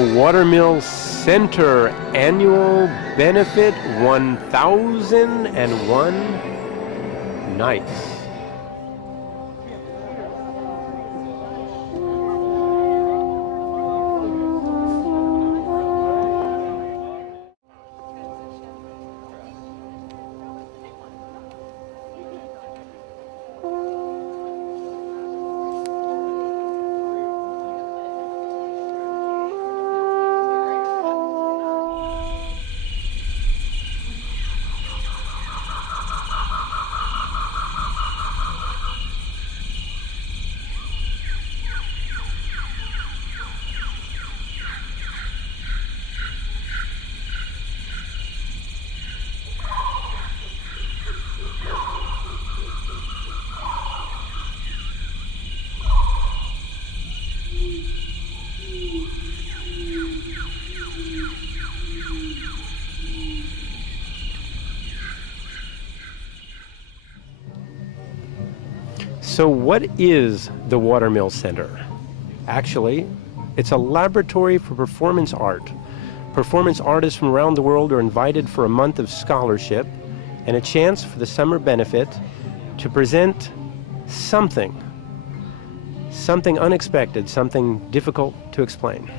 Watermill Center Annual Benefit 1001 Nights. So what is the Watermill Center? Actually, it's a laboratory for performance art. Performance artists from around the world are invited for a month of scholarship and a chance for the summer benefit to present something unexpected, something difficult to explain.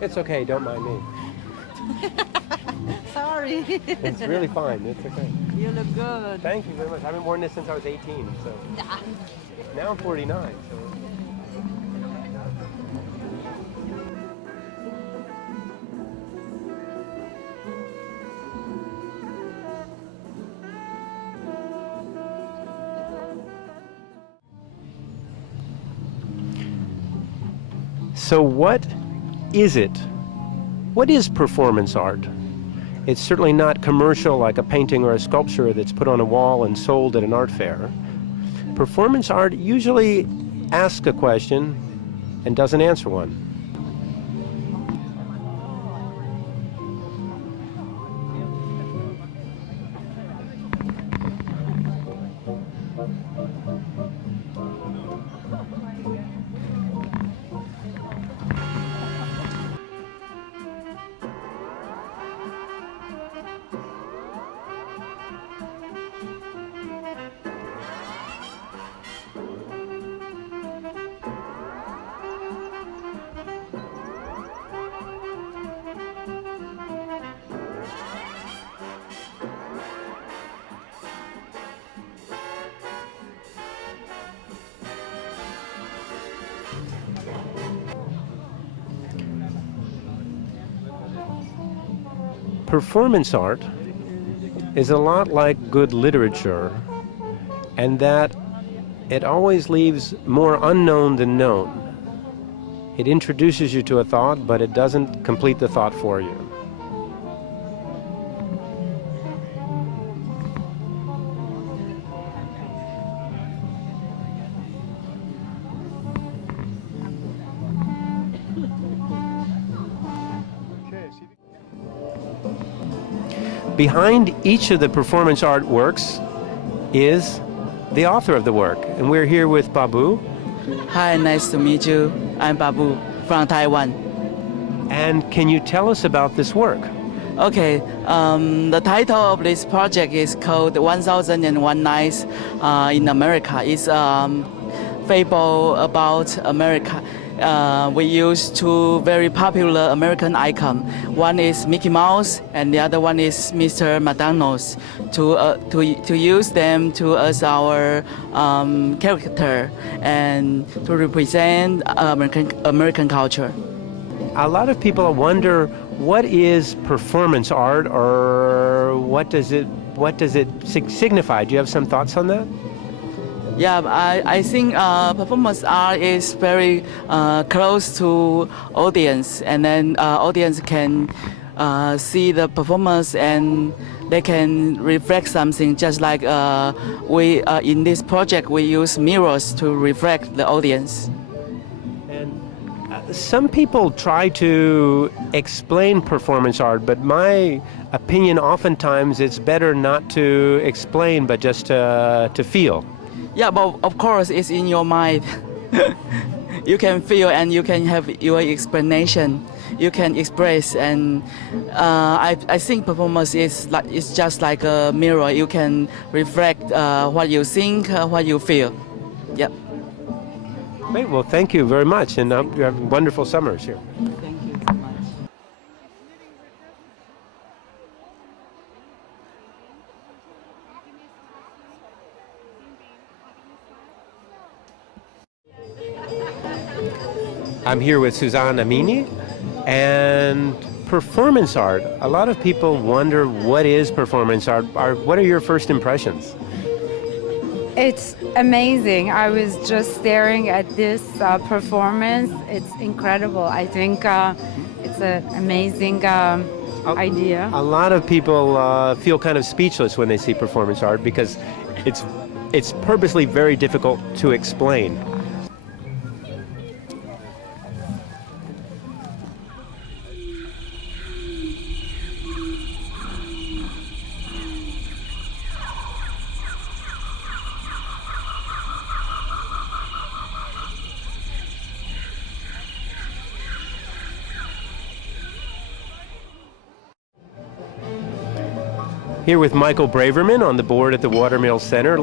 It's okay, don't mind me. Sorry. It's really fine, it's okay. You look good. Thank you very much. I've been wearing this since I was 18, so now I'm 49. So. So what is it? What is performance art? It's certainly not commercial like a painting or a sculpture that's put on a wall and sold at an art fair. Performance art usually asks a question and doesn't answer one. Performance art is a lot like good literature, and that it always leaves more unknown than known. It introduces you to a thought, but it doesn't complete the thought for you. Behind each of the performance art works is the author of the work, and we're here with Babu. Hi, nice to meet you. I'm Babu from Taiwan. And can you tell us about this work? Okay, the title of this project is called 1001 Nights in America. It's fable about America. We use two very popular American icons. One is Mickey Mouse, and the other one is Mr. McDonald's. To use them to as our character and to represent American culture. A lot of people wonder, what is performance art, or what does it signify? Do you have some thoughts on that? Yeah, I think performance art is very close to audience, and then audience can see the performance and they can reflect something. Just like we in this project, we use mirrors to reflect the audience. And some people try to explain performance art, but my opinion, oftentimes it's better not to explain, but just to feel. Yeah, but of course it's in your mind. You can feel and you can have your explanation. You can express, and I think performance is like, it's just like a mirror. You can reflect what you think, what you feel. Yep. Great. Well, thank you very much, and you have wonderful summers here. Thank you so much. I'm here with Suzanne Amini, and performance art. A lot of people wonder, what is performance art? What are your first impressions? It's amazing. I was just staring at this performance. It's incredible. I think it's an amazing idea. A lot of people feel kind of speechless when they see performance art because it's purposely very difficult to explain. Here with Michael Braverman on the board at the Watermill Center.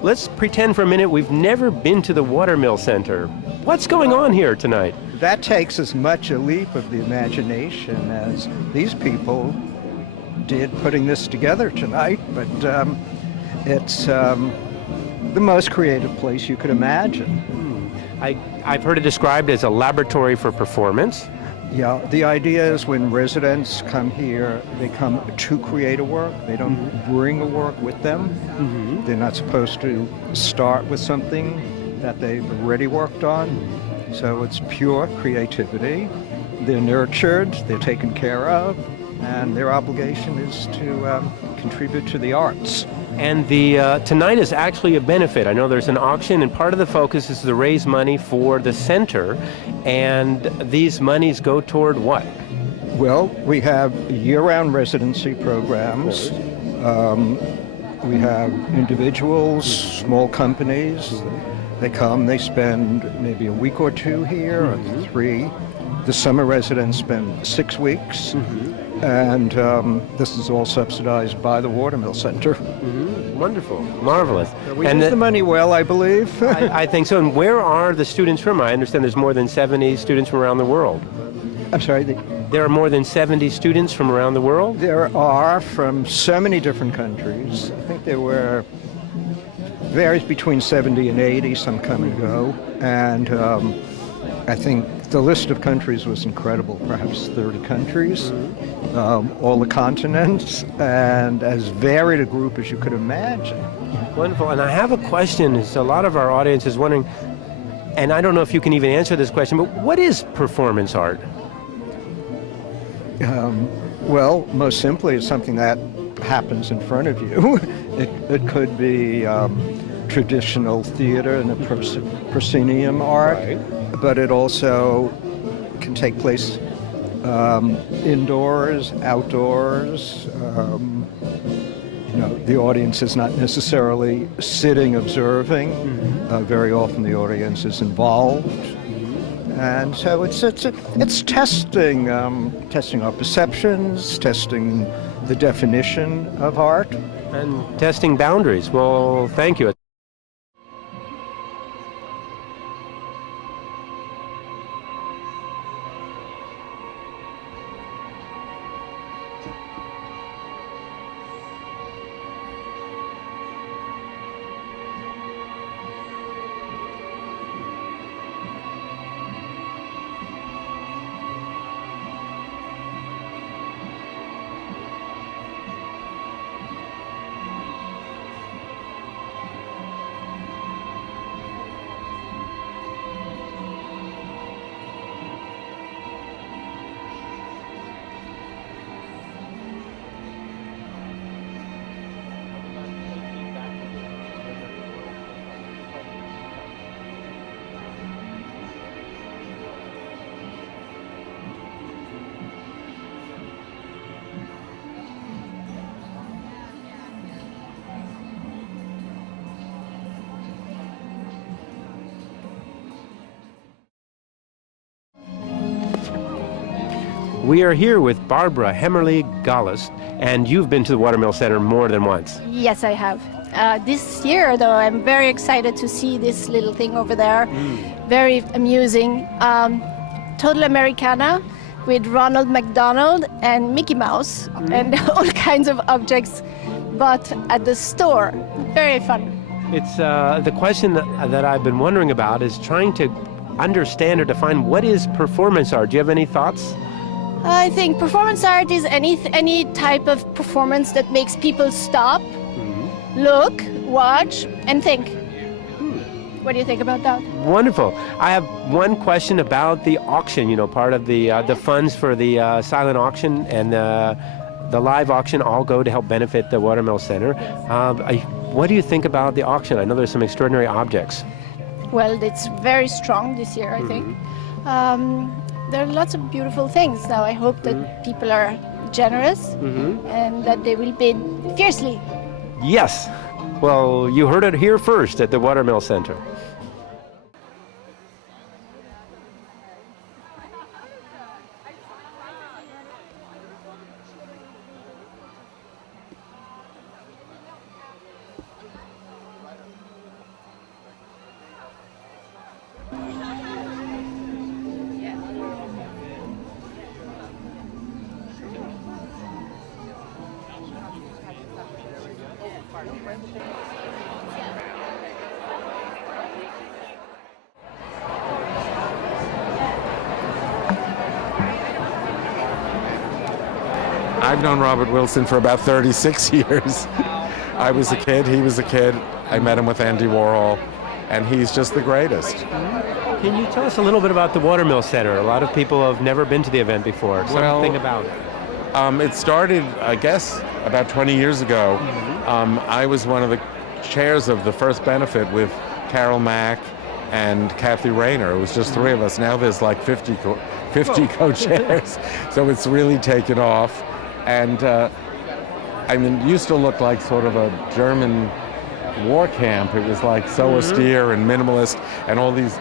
Let's pretend for a minute we've never been to the Watermill Center. What's going on here tonight? that takes as much a leap of the imagination as these people did putting this together tonight, but it's the most creative place you could imagine. I've heard it described as a laboratory for performance. Yeah, the idea is when residents come here, they come to create a work. They don't bring a work with them. They're not supposed to start with something that they've already worked on. So it's pure creativity. They're nurtured, they're taken care of, and their obligation is to contribute to the arts. And the tonight is actually a benefit. I know there's an auction, and part of the focus is to raise money for the center. And these monies go toward what? Well, we have year-round residency programs. We have individuals, small companies. They come, they spend maybe a week or two here, or 3. The summer residents spend 6 weeks. And this is all subsidized by the Watermill Center. Wonderful, marvelous. We use the money well, I believe. I think so. And where are the students from? I understand there's more than 70 students from around the world. I'm sorry? There are more than 70 students from around the world? There are from so many different countries. I think there were, varies between 70 and 80, some come and go. And I think the list of countries was incredible, perhaps 30 countries, all the continents, and as varied a group as you could imagine. Wonderful. And I have a question. Is a lot of our audience is wondering, and I don't know if you can even answer this question, but what is performance art? Well, most simply, it's something that happens in front of you. It could be traditional theater and a proscenium art, but it also can take place indoors, outdoors. The audience is not necessarily sitting observing. Very often the audience is involved. And so it's testing testing our perceptions, testing the definition of art. And testing boundaries. Well, thank you. We are here with Barbara Hemmerle-Gallis, and you've been to the Watermill Center more than once. Yes, I have. This year, though, I'm very excited to see this little thing over there. Very amusing. Total Americana with Ronald McDonald and Mickey Mouse and all kinds of objects, but at the store. Very fun. It's the question that I've been wondering about is trying to understand or define what is performance art. Do you have any thoughts? I think performance art is any type of performance that makes people stop, look, watch, and think. What do you think about that? Wonderful. I have one question about the auction. You know, part of the funds for the silent auction and the live auction all go to help benefit the Watermill Center. What do you think about the auction? I know there's some extraordinary objects. Well, it's very strong this year, I think. There are lots of beautiful things. Now I hope that people are generous and that they will bid fiercely. Yes. Well, you heard it here first at the Watermill Center. I've known Robert Wilson for about 36 years. I was a kid, he was a kid. I met him with Andy Warhol, and he's just the greatest. Can you tell us a little bit about the Watermill Center? A lot of people have never been to the event before. Something about it. It started, I guess, about 20 years ago. I was one of the chairs of the first benefit with Carol Mack and Kathy Rayner. It was just three of us. Now there's like 50 co-chairs. So it's really taken off. And I mean, it used to look like sort of a German war camp. It was like so austere and minimalist, and all these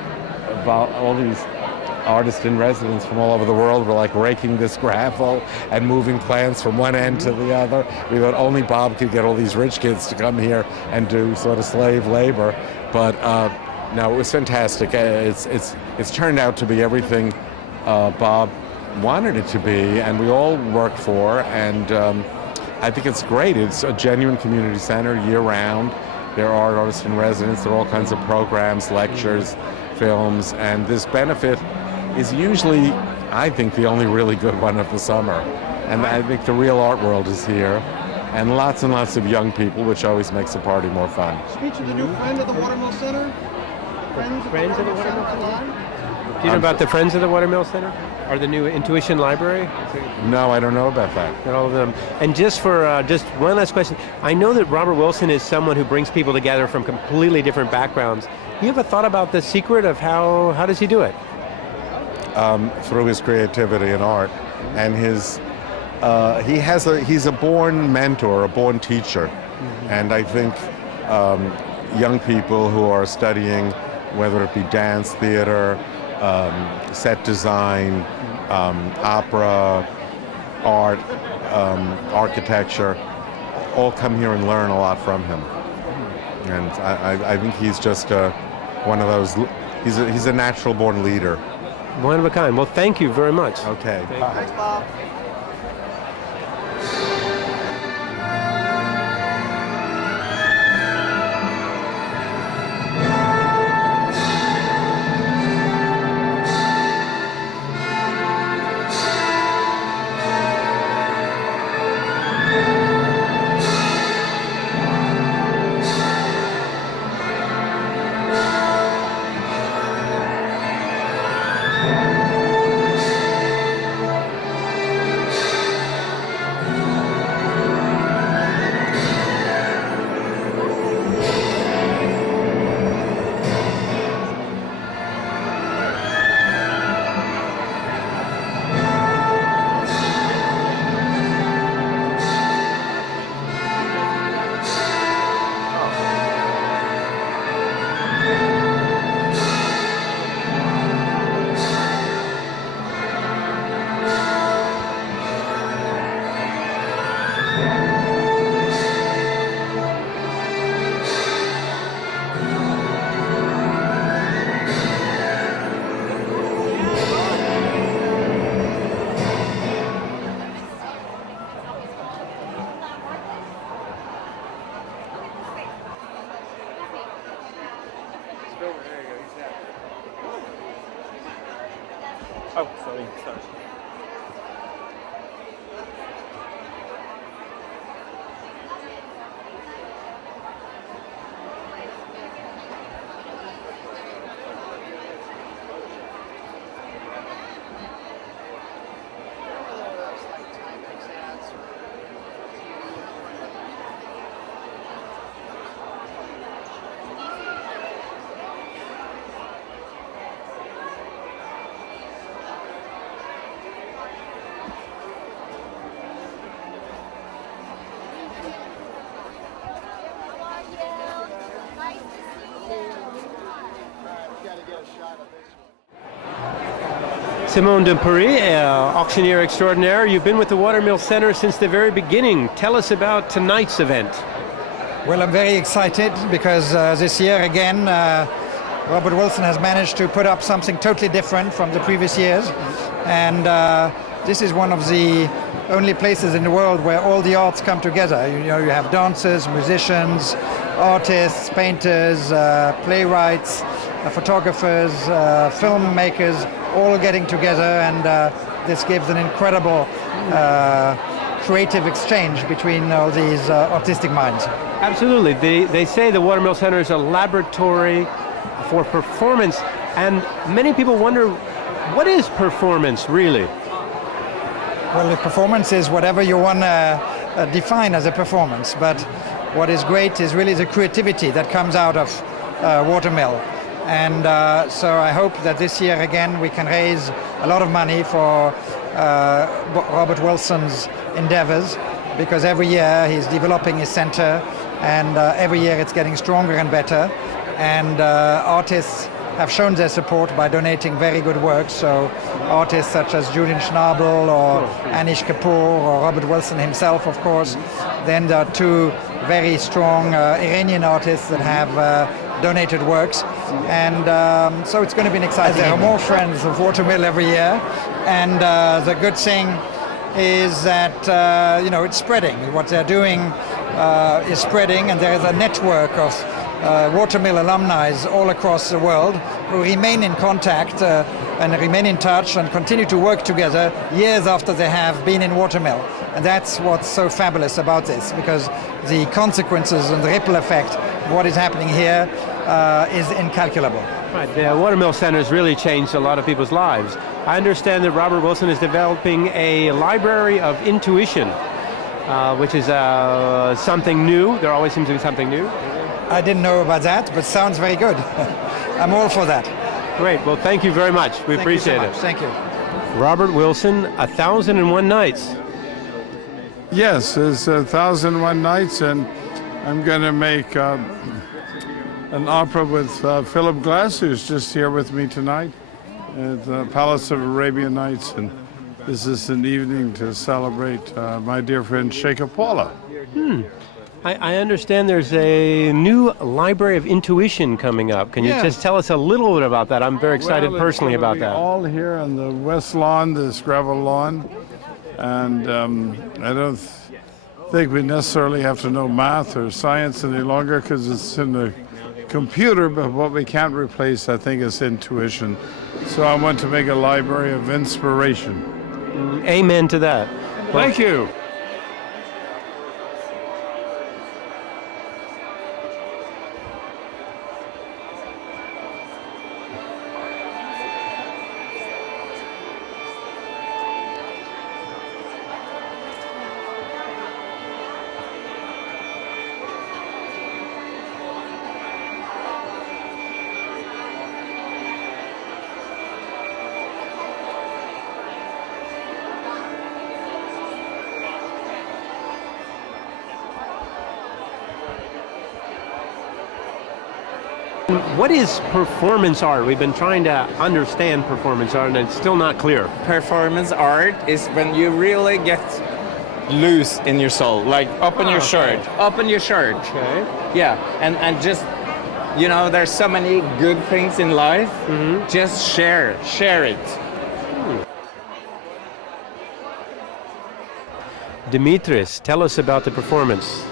artists in residence from all over the world were like raking this gravel and moving plants from one end to the other. We thought only Bob could get all these rich kids to come here and do sort of slave labor, but no, it was fantastic. It's turned out to be everything Bob wanted it to be, and we all work for, and I think it's great. It's a genuine community center year-round. There are artists in residence. There are all kinds of programs, lectures, films, and this benefit is usually, I think, the only really good one of the summer. And I think the real art world is here, and lots of young people, which always makes the party more fun. Speech of the new friend of the Watermill Center. Friends of the Watermill Center? Do you know about the Friends of the Watermill Center? Or the new Intuition Library? No, I don't know about that. Got all of them. And just for just one last question, I know that Robert Wilson is someone who brings people together from completely different backgrounds. You have a thought about the secret of how does he do it? Through his creativity and art, and his he's a born mentor, a born teacher, and I think young people who are studying, whether it be dance, theater, set design, opera, art, architecture, all come here and learn a lot from him. And I think he's just one of those. He's a natural born leader. One of a kind. Well, thank you very much. Okay. Bye. Thanks, Bob. Oh, sorry. Simone de Paris, auctioneer extraordinaire. You've been with the Watermill Center since the very beginning. Tell us about tonight's event. Well, I'm very excited because this year again, Robert Wilson has managed to put up something totally different from the previous years. And this is one of the only places in the world where all the arts come together. You know, you have dancers, musicians, artists, painters, playwrights, photographers, filmmakers, all getting together, and this gives an incredible creative exchange between all these artistic minds. Absolutely. They say the Watermill Center is a laboratory for performance, and many people wonder, what is performance really? Well, the performance is whatever you want to define as a performance, but what is great is really the creativity that comes out of Watermill. And so I hope that this year again we can raise a lot of money for Robert Wilson's endeavors, because every year he's developing his center, and every year it's getting stronger and better, and artists have shown their support by donating very good work. So artists such as Julian Schnabel or Anish Kapoor or Robert Wilson himself, of course. Then there are two very strong Iranian artists that have donated works, and so it's going to be an exciting. There are more friends of Watermill every year, and the good thing is that you know, it's spreading. What they're doing is spreading, and there is a network of Watermill alumni all across the world who remain in contact and remain in touch and continue to work together years after they have been in Watermill. And that's what's so fabulous about this, because the consequences and the ripple effect of what is happening here is incalculable. Right, the Watermill Center has really changed a lot of people's lives. I understand that Robert Wilson is developing a library of intuition, which is something new. There always seems to be something new. I didn't know about that, but sounds very good. I'm all for that. Great. Well, thank you very much. We appreciate it. Thank you. Robert Wilson, 1001 Nights. Yes, it's 1001 Nights, and I'm going to make an opera with Philip Glass, who's just here with me tonight at the Palace of Arabian Nights, and this is an evening to celebrate my dear friend Sheikh Paula. I understand there's a new library of intuition coming up. Can you just tell us a little bit about that? I'm very excited personally about that. All here on the west lawn, this gravel lawn, and I don't think we necessarily have to know math or science any longer because it's in the computer, but what we can't replace, I think, is intuition. So I want to make a library of inspiration. Amen to that. Thank you. What is performance art? We've been trying to understand performance art, and it's still not clear. Performance art is when you really get loose in your soul, like open your shirt. Okay. Yeah, and just, you know, there's so many good things in life. Just share it. Dimitris, tell us about the performance.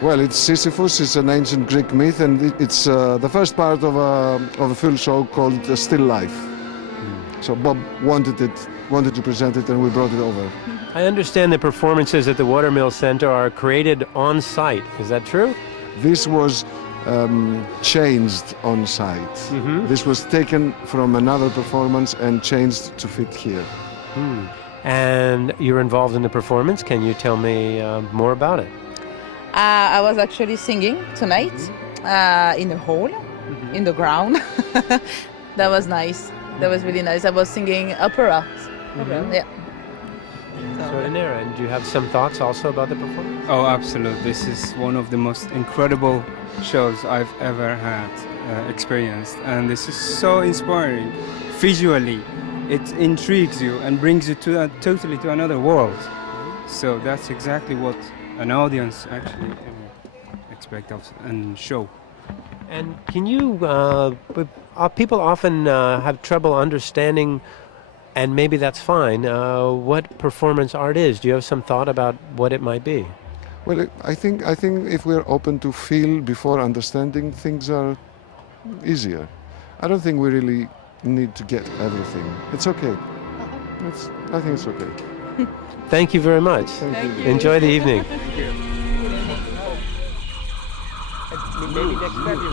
Well, it's Sisyphus. It's an ancient Greek myth, and it's the first part of a full show called Still Life. So Bob wanted to present it, and we brought it over. I understand the performances at the Watermill Center are created on site. Is that true? This was changed on site. This was taken from another performance and changed to fit here. And you're involved in the performance. Can you tell me more about it? I was actually singing tonight in the hall, in the ground. That was nice. That was really nice. I was singing opera. Yeah. Extraordinaire. And do you have some thoughts also about the performance? Oh, absolutely. This is one of the most incredible shows I've ever had experienced. And this is so inspiring. Visually, it intrigues you and brings you to totally to another world. So that's exactly what an audience actually expect of and show. And can you, people often have trouble understanding And maybe that's fine. What performance art is? Do you have some thought about what it might be? Well, I think if we're open to feel before understanding, things are easier. I don't think we really need to get everything. It's okay. I think it's okay. Thank you very much. Thank you. Enjoy the evening. Maybe next time you